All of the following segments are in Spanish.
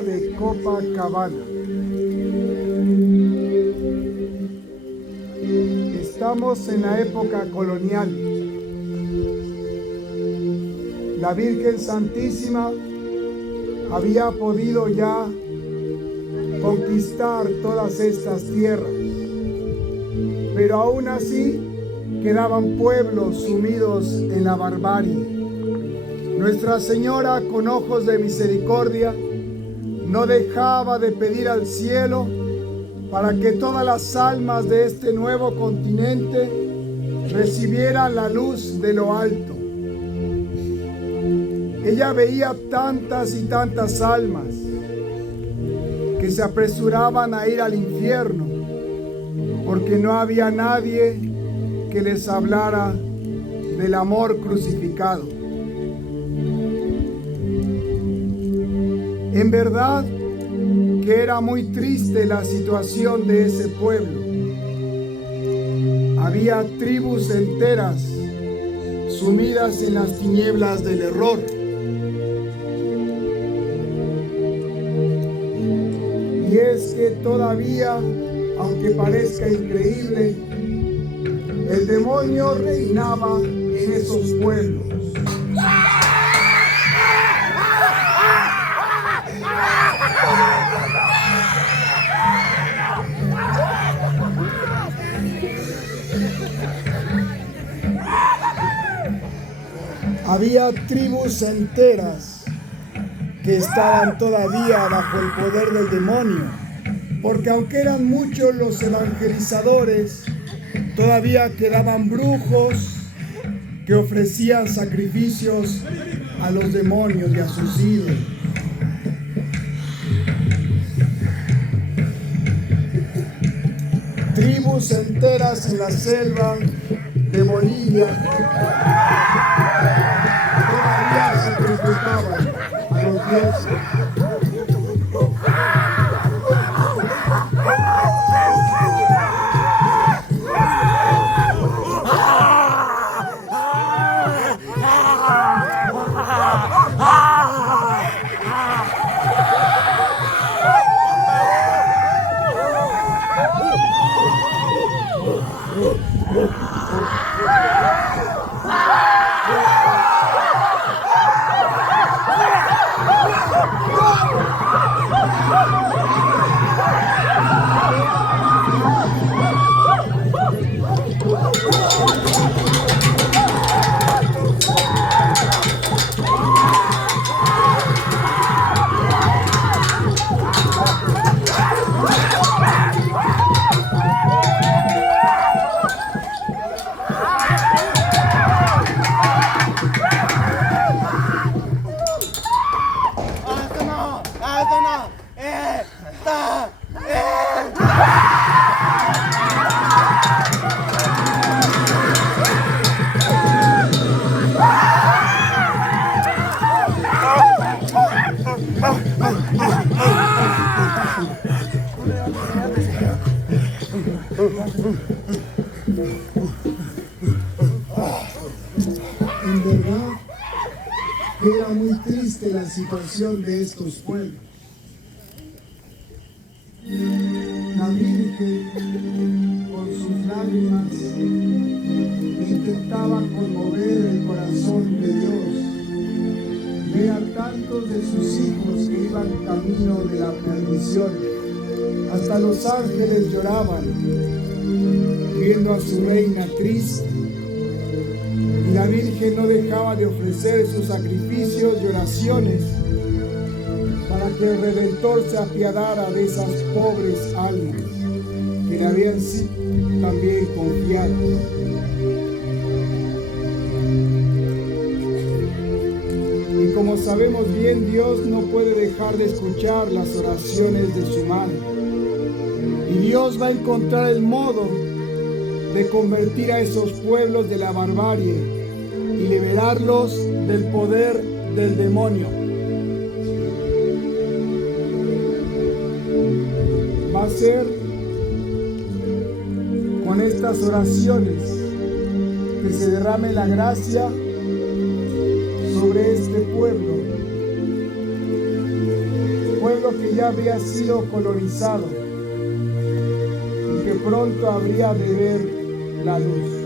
isla de Copacabana. Estamos en la época colonial. La Virgen Santísima había podido ya conquistar todas estas tierras, pero aún así quedaban pueblos sumidos en la barbarie. Nuestra Señora, con ojos de misericordia, no dejaba de pedir al cielo para que todas las almas de este nuevo continente recibieran la luz de lo alto. Ella veía tantas y tantas almas que se apresuraban a ir al infierno porque no había nadie que les hablara del amor crucificado. En verdad que era muy triste la situación de ese pueblo. Había tribus enteras sumidas en las tinieblas del error. Y es que todavía, aunque parezca increíble, el demonio reinaba en esos pueblos. Había tribus enteras que estaban todavía bajo el poder del demonio, porque aunque eran muchos los evangelizadores, todavía quedaban brujos que ofrecían sacrificios a los demonios y a sus ídolos. Tribus enteras en la selva de Bolivia todavía sacrificaban a los dioses. En verdad, era muy triste la situación de estos pueblos. La Virgen, con sus lágrimas, intentaba conmover el corazón de Dios. Ve a tantos de sus hijos que iban camino de la perdición. Hasta los ángeles lloraban, viendo a su reina triste. Y la Virgen no dejaba de ofrecer sus sacrificios y oraciones para que el Redentor se apiadara de esas pobres almas que le habían sido también confiadas. Y como sabemos bien, Dios no puede dejar de escuchar las oraciones de su madre. Y Dios va a encontrar el modo de convertir a esos pueblos de la barbarie y liberarlos del poder del demonio. Va a ser con estas oraciones que se derrame la gracia sobre este pueblo cielo que ya había sido colorizado y que pronto habría de ver la luz.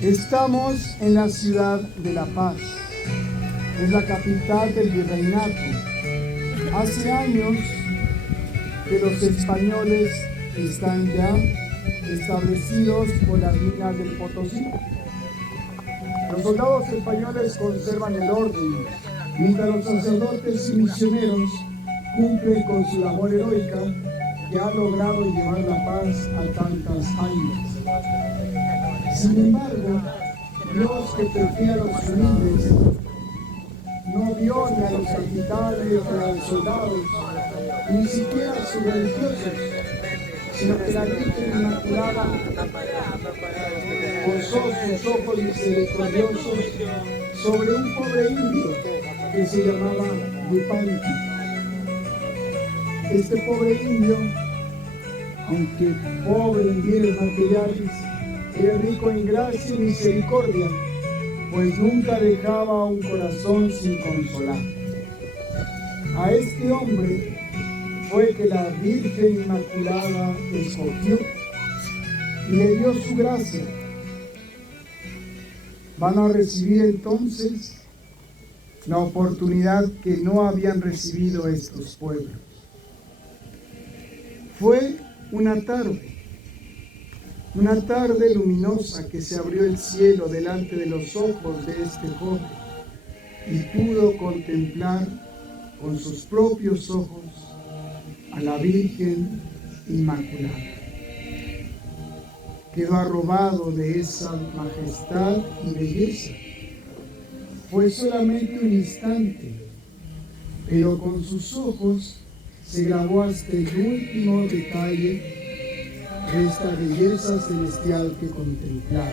Estamos en la ciudad de La Paz, es la capital del virreinato. Hace años que los españoles están ya establecidos por las minas del Potosí. Los soldados españoles conservan el orden, mientras los sacerdotes y misioneros cumplen con su labor heroica que ha logrado llevar la paz a tantas almas. Sin embargo, Dios, que prefiere a los humildes, no vio ni a los capitanes ni a los soldados, ni siquiera a sus religiosos, sino que la Virgen Inmaculada posó sus ojos misericordiosos sobre un pobre indio que se llamaba Yupanqui. Este pobre indio, aunque pobre en bienes materiales, era rico en gracia y misericordia, pues nunca dejaba un corazón sin consolar. A este hombre fue que la Virgen Inmaculada escogió y le dio su gracia. Van a recibir entonces la oportunidad que no habían recibido estos pueblos. Fue una tarde luminosa que se abrió el cielo delante de los ojos de este joven y pudo contemplar con sus propios ojos a la Virgen Inmaculada. Quedó arrobado de esa majestad y belleza. Fue solamente un instante, pero con sus ojos se grabó hasta el último detalle de esta belleza celestial que contemplaba.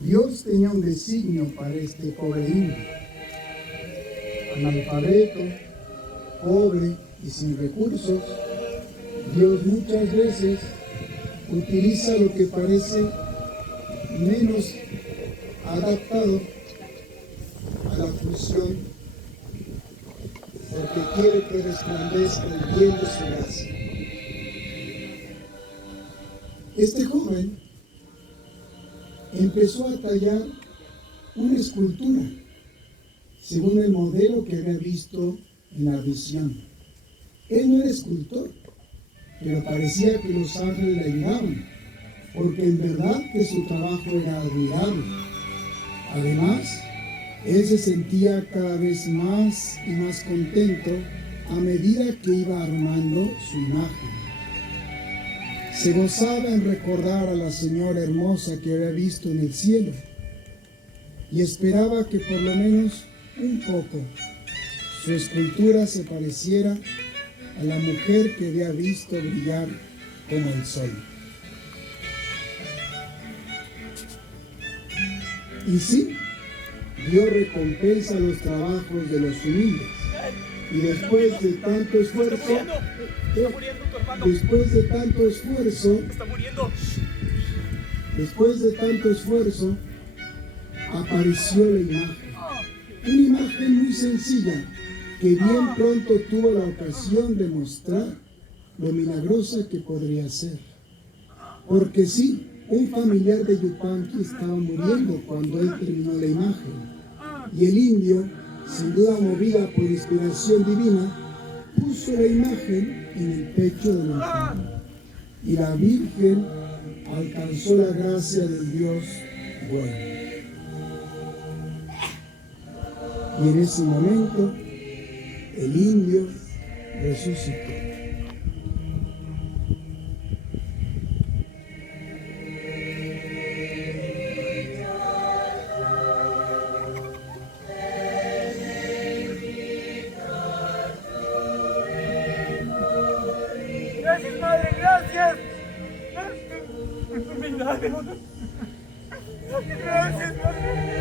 Dios tenía un designio para este pobre indio, analfabeto, pobre y sin recursos. Dios muchas veces utiliza lo que parece menos adaptado a la función, porque quiere que resplandezca el bien de su gracia. Este joven empezó a tallar una escultura según el modelo que había visto en la visión. Él no era escultor, pero parecía que los ángeles le ayudaban, porque en verdad que su trabajo era admirable. Además, él se sentía cada vez más y más contento a medida que iba armando su imagen. Se gozaba en recordar a la señora hermosa que había visto en el cielo y esperaba que por lo menos un poco su escultura se pareciera a la mujer que había visto brillar como el sol. Y sí, Dios recompensa los trabajos de los humildes. Y después de tanto esfuerzo, apareció la imagen. Una imagen muy sencilla que bien pronto tuvo la ocasión de mostrar lo milagrosa que podría ser. Porque sí, un familiar de Yupanqui estaba muriendo cuando él terminó la imagen. Y el indio, sin duda movida por inspiración divina, puso la imagen en el pecho del enfermo. Y la Virgen alcanzó la gracia del Dios bueno. Y en ese momento, el indio resucitó. Gracias, Madre, gracias. Gracias, Padre.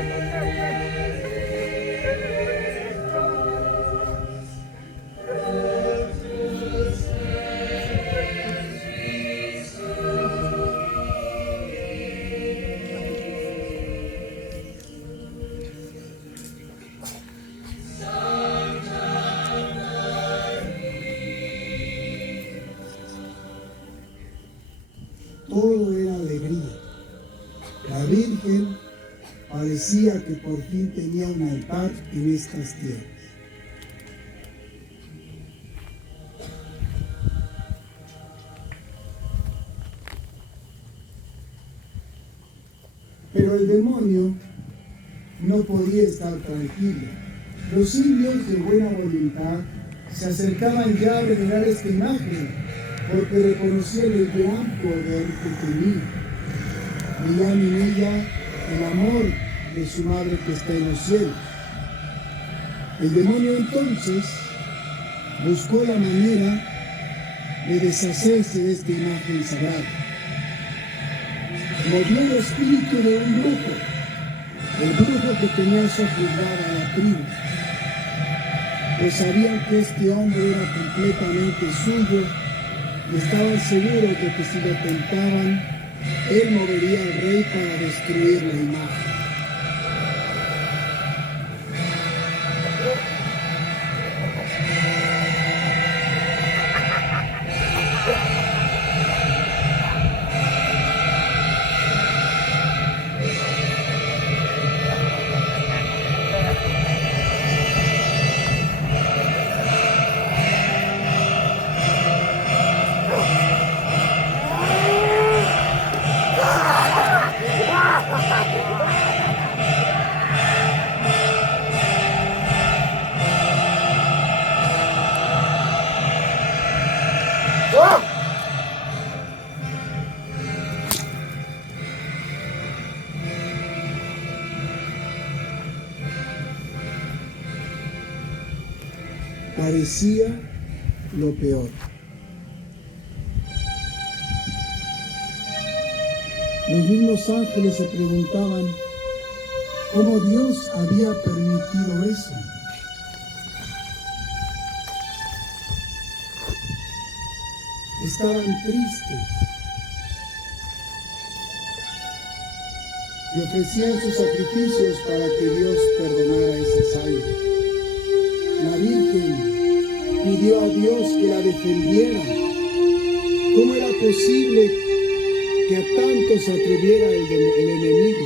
Todo era alegría. La Virgen parecía que por fin tenía un altar en estas tierras. Pero el demonio no podía estar tranquilo. Los indios de buena voluntad se acercaban ya a venerar esta imagen porque reconocían el gran poder que tenía. Veían en ella el amor de su madre que está en los cielos. El demonio entonces buscó la manera de deshacerse de esta imagen sagrada. Movió el espíritu de un brujo, el brujo que tenía sojuzgada a la tribu. Pues sabían que este hombre era completamente suyo y estaban seguros de que si lo tentaban, él movería al rey para destruir la imagen. Parecía lo peor. Los mismos ángeles se preguntaban cómo Dios había permitido eso. Estaban tristes y ofrecían sus sacrificios para que Dios perdonara esas almas. La Virgen pidió a Dios que la defendiera. ¿Cómo era posible que a tanto se atreviera el enemigo?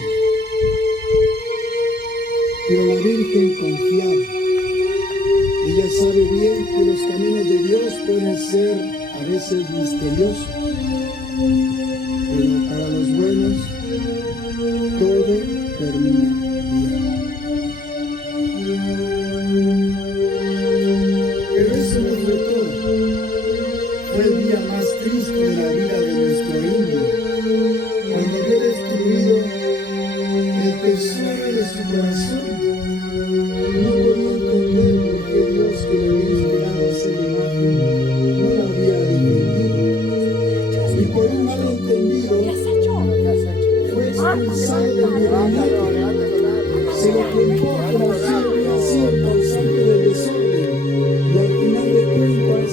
Pero la Virgen confiaba. Ella sabe bien que los caminos de Dios pueden ser a veces misteriosos, pero para los buenos todo termina bien. Pero eso no fue todo. Fue el día más triste de la vida de nuestro indio, cuando vio destruido el tesoro de su corazón. No podía entender por qué Dios, que le había inspirado a hacer la imagen, no la había defendido. Y por un malentendido fue expulsado del gobernador. Se lo culpó como si hubiera sido el causante del desorden y al final de cuentas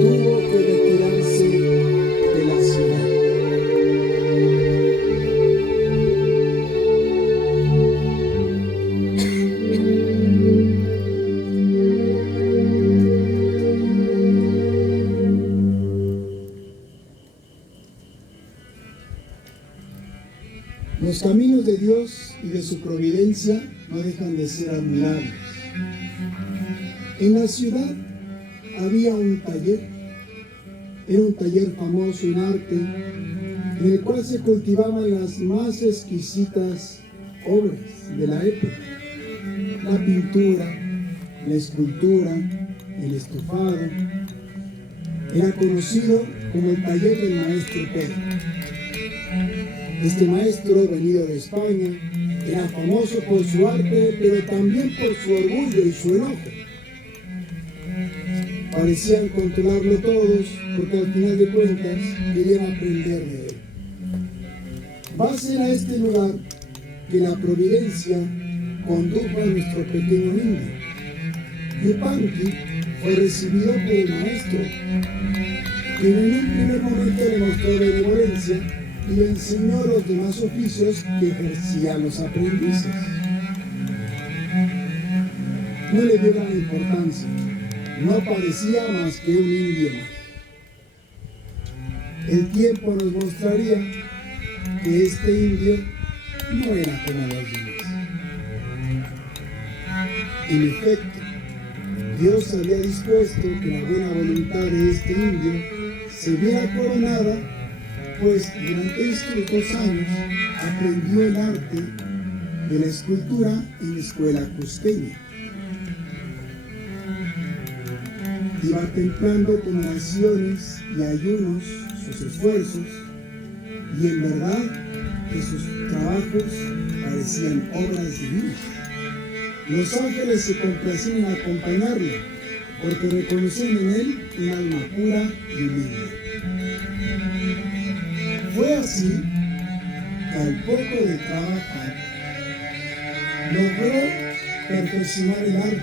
tuvo que retirarse de la ciudad. Los caminos de Dios y de su providencia no dejan de ser admirables. En la ciudad había un taller, era un taller famoso en arte, en el cual se cultivaban las más exquisitas obras de la época. La pintura, la escultura, el estofado. Era conocido como el taller del maestro Pedro. Este maestro, venido de España, era famoso por su arte, pero también por su orgullo y su enojo. Parecían controlarlo todos, porque al final de cuentas querían aprender de él. Va a ser a este lugar que la providencia condujo a nuestro pequeño indio. Yupanqui fue recibido por el maestro, quien en un primer momento le mostró benevolencia y le enseñó los demás oficios que ejercían los aprendices. No le dio gran importancia, no parecía más que un indio más. El tiempo nos mostraría que este indio no era como los demás. En efecto, Dios había dispuesto que la buena voluntad de este indio se viera coronada, pues durante estos 2 años aprendió el arte de la escultura en la escuela cusqueña. Iba templando con oraciones y ayunos sus esfuerzos, y en verdad que sus trabajos parecían obras divinas. Los ángeles se complacían en acompañarlo, porque reconocían en él un alma pura y humilde. Fue así que al poco de trabajar, logró perfeccionar el arte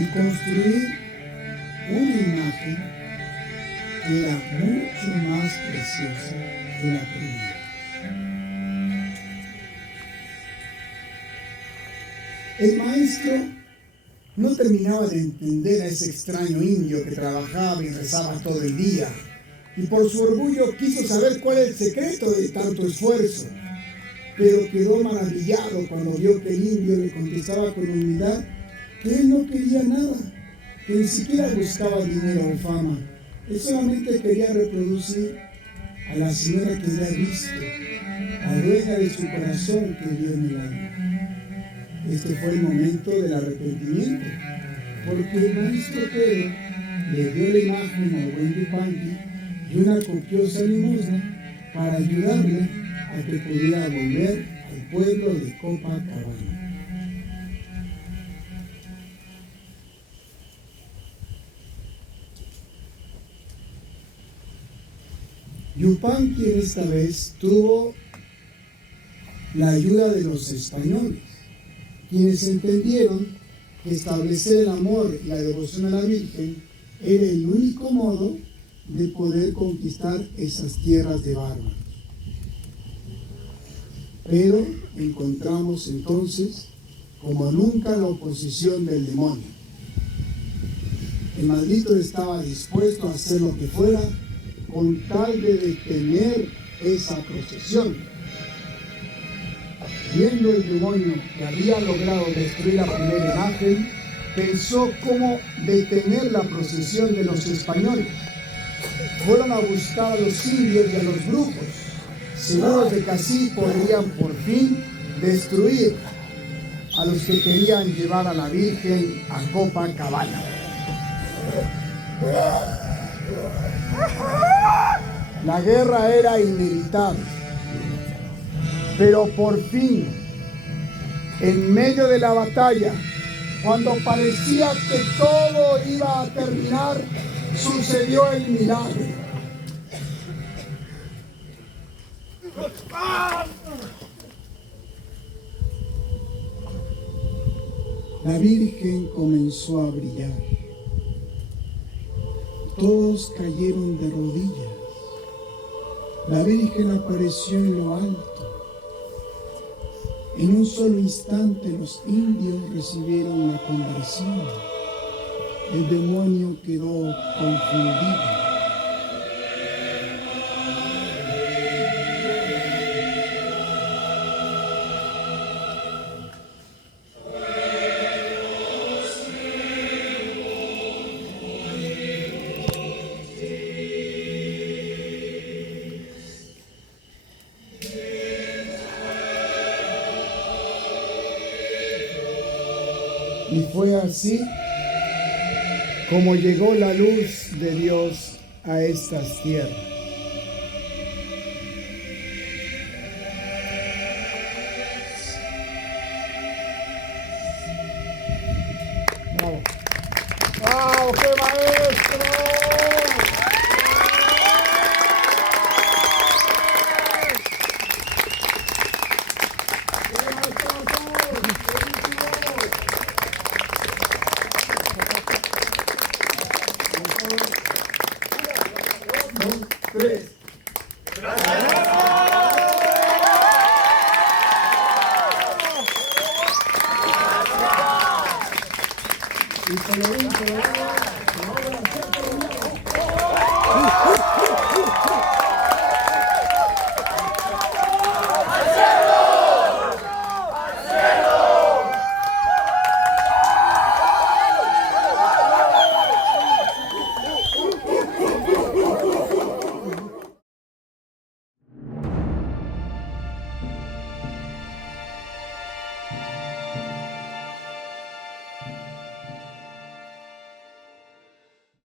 y construir una imagen que era mucho más preciosa que la primera. El maestro no terminaba de entender a ese extraño indio que trabajaba y rezaba todo el día, y por su orgullo quiso saber cuál es el secreto de tanto esfuerzo, pero quedó maravillado cuando vio que el indio le contestaba con humildad que él no quería nada, que ni siquiera buscaba dinero o fama, él solamente quería reproducir a la señora que había visto, la dueña de su corazón que vio en el alma. Este fue el momento del arrepentimiento, porque el maestro Pedro le dio la imagen al buen Yupanqui y una copiosa limosna para ayudarle a que pudiera volver al pueblo de Copacabana. Yupanqui esta vez tuvo la ayuda de los españoles, quienes entendieron que establecer el amor y la devoción a la Virgen era el único modo de poder conquistar esas tierras de bárbaros. Pero encontramos entonces, como nunca, la oposición del demonio. El maldito estaba dispuesto a hacer lo que fuera con tal de detener esa procesión. Viendo el demonio que había logrado destruir la primera imagen, pensó cómo detener la procesión de los españoles. Fueron a buscar a los indios y a los brujos, seguros de que así podrían por fin destruir a los que querían llevar a la Virgen a Copacabana. La guerra era inevitable, pero por fin, en medio de la batalla, cuando parecía que todo iba a terminar, sucedió el milagro. La Virgen comenzó a brillar. Todos cayeron de rodillas. La Virgen apareció en lo alto. En un solo instante los indios recibieron la conversión. El demonio quedó confundido. Y fue así como llegó la luz de Dios a estas tierras. ¡Bravo! ¡Bravo, qué maestro! 2, 3. Y colorín colorado.